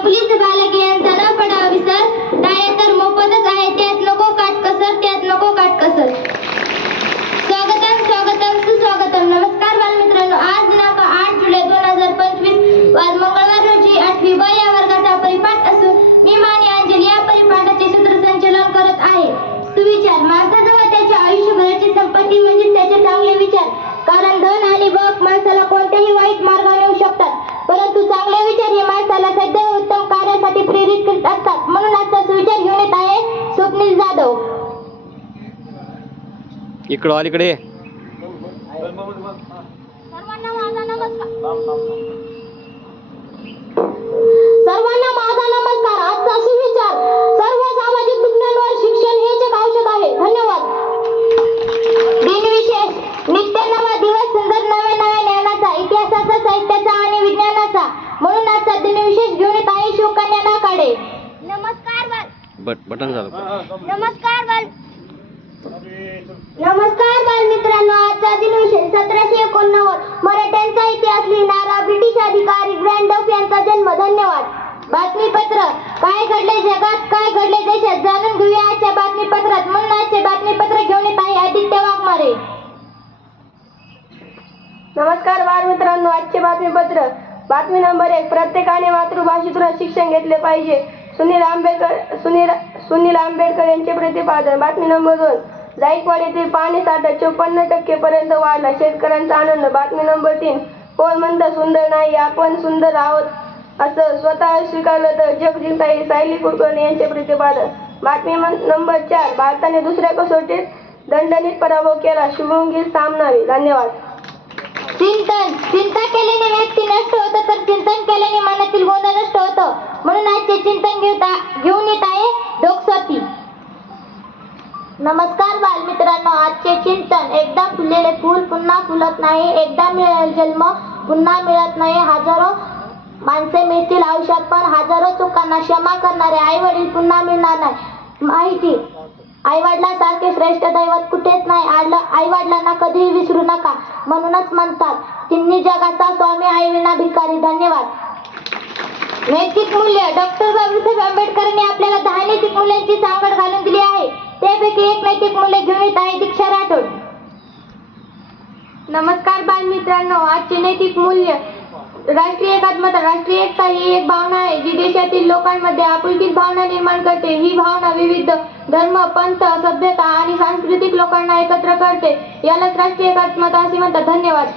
चपलीचे बालके इकडं अलीकडे. सर्वांना माझा नमस्कार. सर्वांना माझा नमस्कार. आजचा सुविचार सर्व सामाजिक विज्ञानावर शिक्षण हेच एक औषध आहे. धन्यवाद. दिनविशेष नित्य नवा दिवस सुंदर नव्या नव्या ज्ञानाचा इतिहासाचा साहित्याचा आणि विज्ञानाचा म्हणून आजचा दिनविशेष घेऊन येत आहे. शिवकन्या नाकाडे नमस्कार बाल. बट बटन झालं. नमस्कार बाल. नमस्कार बालमित्रांनो आजचा दिनविशेष सतराशे एकोणनव्वद. मराठ्यांचा इतिहास लिहिणारा ब्रिटिश अधिकारी ग्रँडफ यांचा जन्म. धन्यवाद. बातमीपत्र. काय घडले जगात? काय घडले देशात? जाणून घेऊया आजच्या बातमीपत्रात. म्हणून आजचे बातमीपत्र घेऊन येत आहे आदित्य वाघमारे. नमस्कार बालमित्रांनो आजचे बातमीपत्र. बातमी नंबर एक. प्रत्येकाने मातृभाषेतून शिक्षण घेतले पाहिजे. सुनील आंबेडकर सुनील सुनील आंबेडकर यांचे प्रतिपादन. बातमी नंबर दोन. जायकवाड येथील पाणी साठा चोपन्न टक्के पर्यंत वाढला. शेतकऱ्यांचा आनंद. बातमी नंबर तीन. कोण म्हणतं सुंदर नाही आपण सुंदर आहोत. असं स्वतः स्वीकारलं तर जग जिंकता येईल सायली कुलकर्णी यांचे प्रतिपादन बातमी नंबर चार. भारताने दुसऱ्या कसोटीत दणदणीत पराभव केला. शुभम गिल सामनावी धन्यवाद. चिंतन. चिंता केल्याने व्यक्ती नष्ट होतं तर चिंतन केल्याने मनातील गोंधळ नष्ट होतं. म्हणून आजचे चिंतन घेता घेऊन येत आहे डोकस्वाती. नमस्कार. मित्रांनो आजचे चिंतन. एकदा फुललेले फूल पुन्हा फुलत नाही एकदा मिळेल जन्म पुन्हा मिळत नाही. हजारो माणसे मिळतील आयुष्यात पण हजारो चुकांना क्षमा करणारे आई वडील पुन्हा मिळणार नाही. माहिती? आई वडिलांसारखे श्रेष्ठ दैवत कुठेच नाही. आडलं आई वडिलांना कधीही विसरू नका म्हणूनच म्हणतात तिन्ही जगाचा स्वामी आई विना भिकारी. धन्यवाद. नैतिक मूल्य. डॉक्टर बाबासाहेब आंबेडकरांनी आपल्याला दहा नैतिक मूल्यांची सांगड घालून दिली आहे. त्यापैकी एक नैतिक मूल्य घेऊन येत आहे दीक्षा राठोड. नमस्कार बालमित्रांनो आजचे नैतिक मूल्य राष्ट्रीय एकात्मता राष्ट्रीय एकता ही एक भावना आहे जी देशातील लोकांमध्ये आपुलकीत भावना निर्माण करते. ही भावना विविध धर्म पंथ सभ्यता आणि सांस्कृतिक लोकांना एकत्र करते. यालाच राष्ट्रीय एकात्मता असे म्हणतात. धन्यवाद.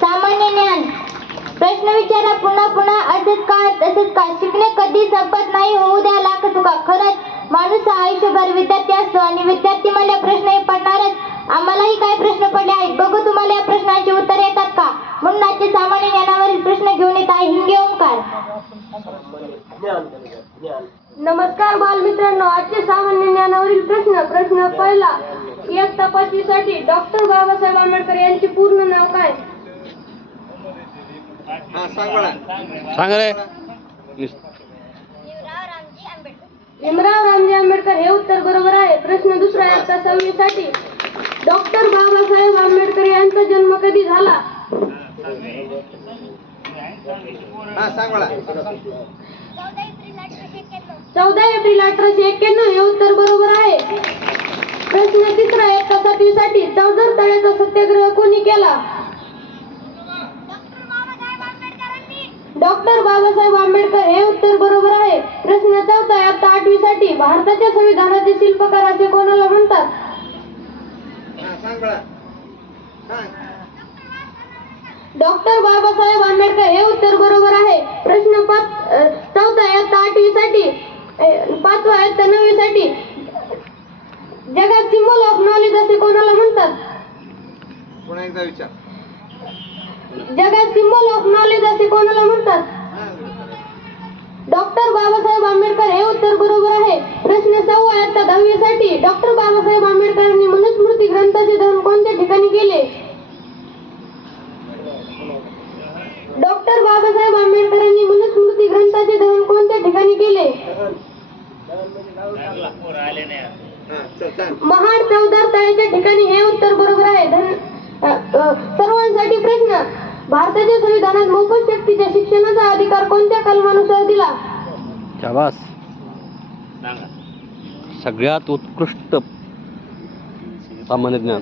सामान्य ज्ञान. प्रश्न विचारा पुन्हा पुन्हा असेच का तसेच का? शिकणे कधी संपत नाही होऊ द्या लाख चुका. खरंच माणूस हा आयुष्यभर विद्यार्थी असतो आणि विद्यार्थी मला प्रश्न हे पडणारच. आम्हालाही काही प्रश्न पडले आहेत? बघू तुम्हाला या प्रश्नांची उत्तरे येतात का? म्हणून आजचे सामान्य ज्ञानावरील प्रश्न घेऊन येत आहे हिंगे ओंकार. नमस्कार बालमित्रांनो आजचे सामान्य ज्ञानावरील प्रश्न प्रश्न पहिला एक तपासणीसाठी डॉक्टर बाबासाहेब आंबेडकर यांचे पूर्ण नाव काय? सांग रे. भीमराव रामजी आंबेडकर हे उत्तर बरोबर आहे. प्रश्न दुसरा आता सहावीसाठी डॉक्टर बाबासाहेब आंबेडकर यांचा जन्म कधी झाला? चौदा एप्रिल अठराशे एक्क्याण्णव हे उत्तर बरोबर आहे. प्रश्न तिसरा एका सातवीसाठी चौदर तळ्याचा सत्याग्रह कोणी केला? डॉक्टर बाबासाहेब आंबेडकर हे उत्तर बरोबर आहे. प्रश्न चौथा आता आठवीसाठी भारताच्या संविधानाचे शिल्पकार असे कोणाला म्हणतात? डॉक्टर बाबासाहेब आंबेडकर हे उत्तर बरोबर आहे. प्रश्न पाच चौथा इयत्ता आठवीसाठी अ, पाचवा इयत्ता नववीसाठी. जगात सिम्बॉल ऑफ नॉलेज असे कोणाला म्हणतात? पुन्हा एकदा विचार. जगात सिंबल ऑफ नॉलेज असे कोणाला म्हणतात? डॉक्टर बाबासाहेब आंबेडकर हे उत्तर बरोबर आहे. प्रश्न सहावा इयत्ता दहावीसाठी डॉक्टर बाबासाहेब आंबेडकरांनी मनुस्मृती ग्रंथाचे धन कोणत्या ठिकाणी केले? डॉक्टर बाबासाहेब आंबेडकरांनी मनुस्मृती ग्रंथाचे धन कोणत्या ठिकाणी केले? हा महाड चौदार तळ्याच्या ठिकाणी हे उत्तर बरोबर आहे. धन भारताच्या संविधानात मोफत शक्तीच्या शिक्षणाचा अधिकार कोणत्या कलमानुसार दिला? शाबास. सगळ्यात उत्कृष्ट सामान्य ज्ञान.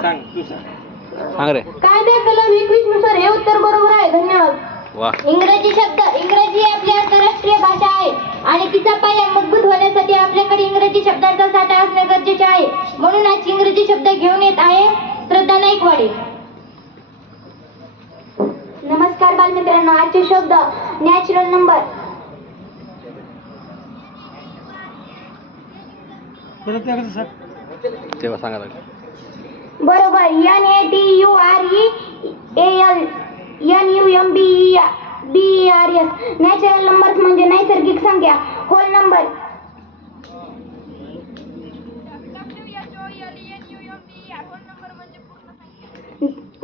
सांग तू सांग. सांग रे. कायदा कलम एकवीसनुसार हे उत्तर बरोबर आहे. धन्यवाद. वा. इंग्रजी शब्द इंग्रजी ही आपली आंतरराष्ट्रीय भाषा आहे. आणि तिचा पाया मजबूत होण्यासाठी आपल्याकडे इंग्रजी शब्दांचा साठा असणे गरजेचे आहे. म्हणून आज इंग्रजी शब्द घेऊन येत आहे श्रद्धा नाईकवाडे. नमस्कार बालमित्रांनो आजचे शब्द नॅचरल नंबर तेव्हा सांगा बरोबर N A T U R E A L N U M B B R S natural numbers म्हणजे नैसर्गिक संख्या होल नंबर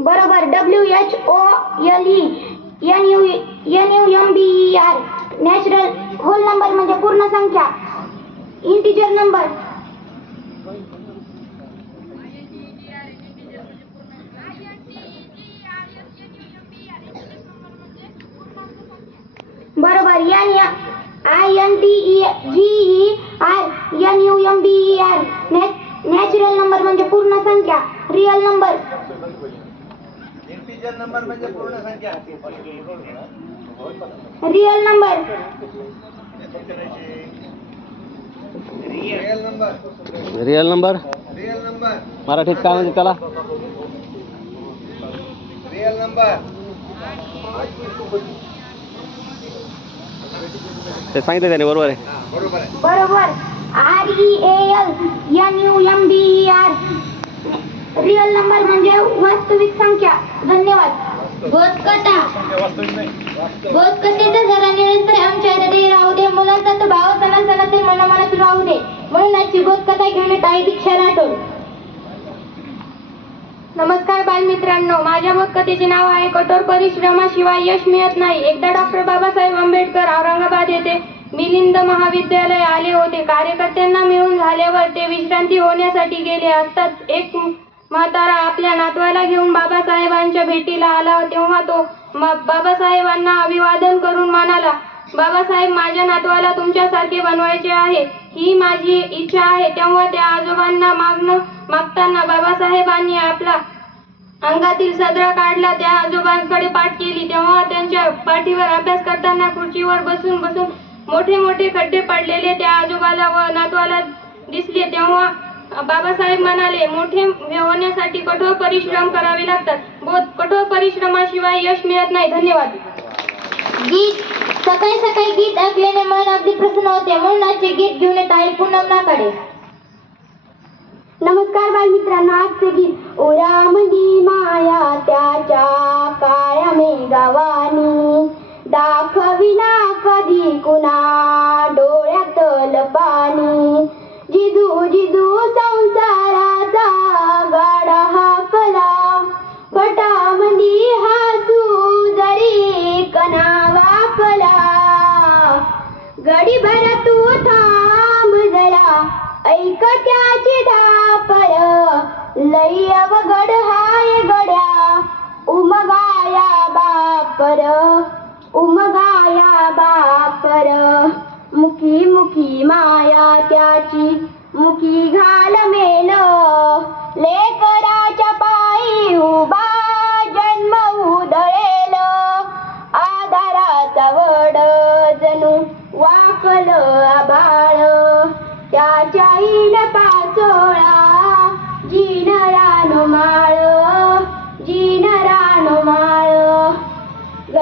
बरोबर W H O L E N U N U M B E R natural whole number म्हणजे पूर्ण संख्या. Integer number बरोबर N I N T E G E R N U M B E R natural number म्हणजे पूर्ण संख्या. Real number integer number म्हणजे पूर्ण संख्या. Real number real number real number real number मराठीत काय म्हणजे त्याला? रिअल नंबर ते सांगितलं त्याने बरोबर आहे. बरोबर आहे. बरोबर. R E A L N U M B E R real number म्हणजे वास्तविक संख्या. धन्यवाद. बोधकथा बोधकथेचा जरा निरंतर आमच्या हृदय राहू दे. मुलांचा तो भाव सणा सणात मनामनात राहू दे. बोधकथा घेऊन दीक्षा राठोड नमस्कार बालमित्रांनो. माझ्या कथेचे नाव आहे कठोर परिश्रमाशिवाय यश मिळत नाही. एकदा डॉक्टर बाबासाहेब आंबेडकर औरंगाबाद येथे मिलिंद महाविद्यालय आले होते. कार्यकर्त्यांना मिळून झाल्यावर ते विश्रांती होण्यासाठी गेले असतात. एक म्हातारा आपल्या नातवाला घेऊन बाबासाहेबांच्या भेटीला आला तेव्हा तो बाबासाहेबांना अभिवादन करून म्हणाला बाबासाहेब माझ्या नातवाला तुमच्यासारखे बनवायचे आहे. ही माझी इच्छा आहे. तेव्हा त्या आजोबांना मागणं मागताना बाबासाहेबांनी आपला अंगातील सदरा काढला त्या आजोबांकडे पाठ केली. तेव्हा त्यांच्या पाठीवर अभ्यास करताना खुर्चीवर बसून बसून मोठे मोठे खड्डे पडलेले त्या आजोबाला व नातवाला दिसले. तेव्हा बाबासाहेब म्हणाले मोठे होण्यासाठी कठोर परिश्रम करावे लागतात. बोध कठोर परिश्रमाशिवाय यश मिळत नाही. धन्यवाद. गीत सकाळी सकाळी गीत ऐकल्याने मन अगदी प्रसन्न होते. म्हणून आजचे गीत घेऊन येत आहे पूनम नाकाडे नमस्कार बालमित्रांनो आजचे गीत ओरामदी माया त्याच्या काळ्या मेघावानी दाखविना त्याची धापड लई अवघड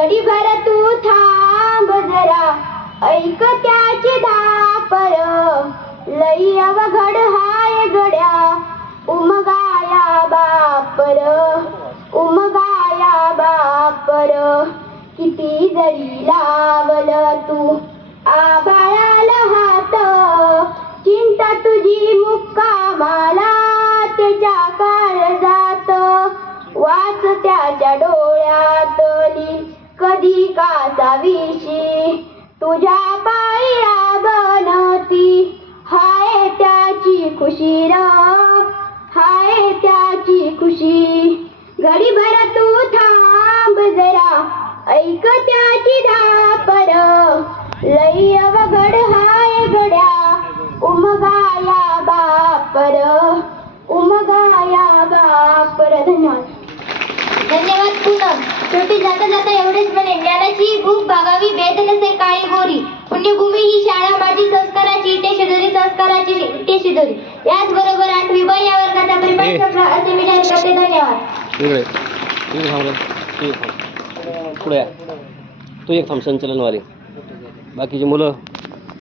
गडीभर तू थांब जरा. ऐक त्याची धापर लई अवघड हाय गड्या. उमगाया बापर. उमगाया बापर. किती जरी लावल तू. आभाळाला हात. चिंता तुझी मुक्कामाला त्याच्या काळ जात वाच त्याच्या डोळ्यात. कधी कासावीशी तुझ्या पायऱ्या बनती. हाय त्याची खुशी र. हाय त्याची खुशी. घडीभर तू थांब जरा. ऐक त्याची धापर. लई अवघड हाय गड्या उमगाया बापर उमगाया बापर धन्यवाद धन्यवाद पूनम शेवटी जाता जाता एवढेच म्हणे ज्ञानाची भूक भागावी वेद नसे काळी गोरी पुण्यभूमी ही शाळा माझी संस्काराची ते शिदोरी संस्काराची ते शिदोरी. याचबरोबर आठवी ब या वर्गाचा परिपाठ संपला. असे मी जाहीर करते. धन्यवाद. पुढे. तू एक थांब संचलनवाली. बाकीची मुलं